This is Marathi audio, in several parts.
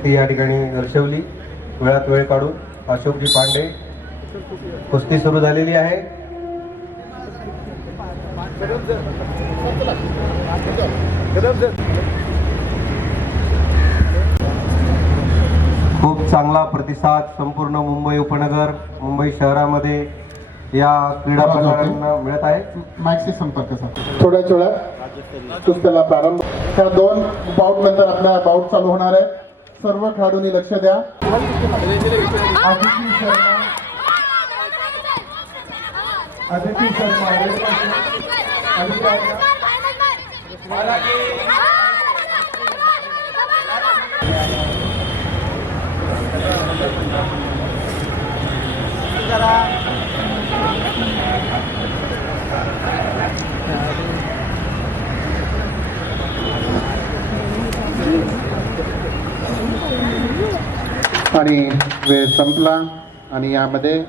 उपस्थिती या ठिकाणी दर्शवली. वेळात वेळ काढून अशोकजी पांडे कुस्ती सुरू झालेली आहे. खूप चांगला प्रतिसाद संपूर्ण मुंबई उपनगर मुंबई शहरामध्ये या क्रीडा प्रकारांना मिळत आहे. संपर्क साधा. थोड्या थोड्या कुस्त्याला प्रारंभ. ह्या दोन बाऊट नंतर आपला बाऊट चालू होणार आहे. सर्व खेळाडूंनी लक्ष द्या. आदिती शर्मा. आदिती शर्मा. red आणि वेळ संपला आणि यामध्ये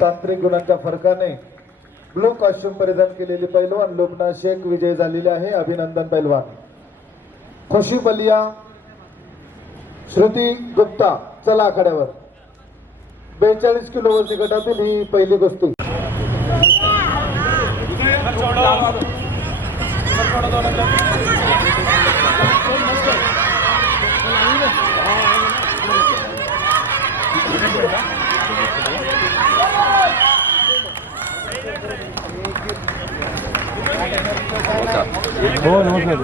तांत्रिक गुणांच्या फरकाने ब्लू कॉस्ट्युम परिधान केलेली पैलवान लोकना शेख विजय झालेले आहे. अभिनंदन पैलवान. खुशी बलिया श्रुती गुप्ता चला आखाड्यावर. बेचाळीस किलोवरती गटातून गटातील ही पहिली गोष्टी हो नमस्कार.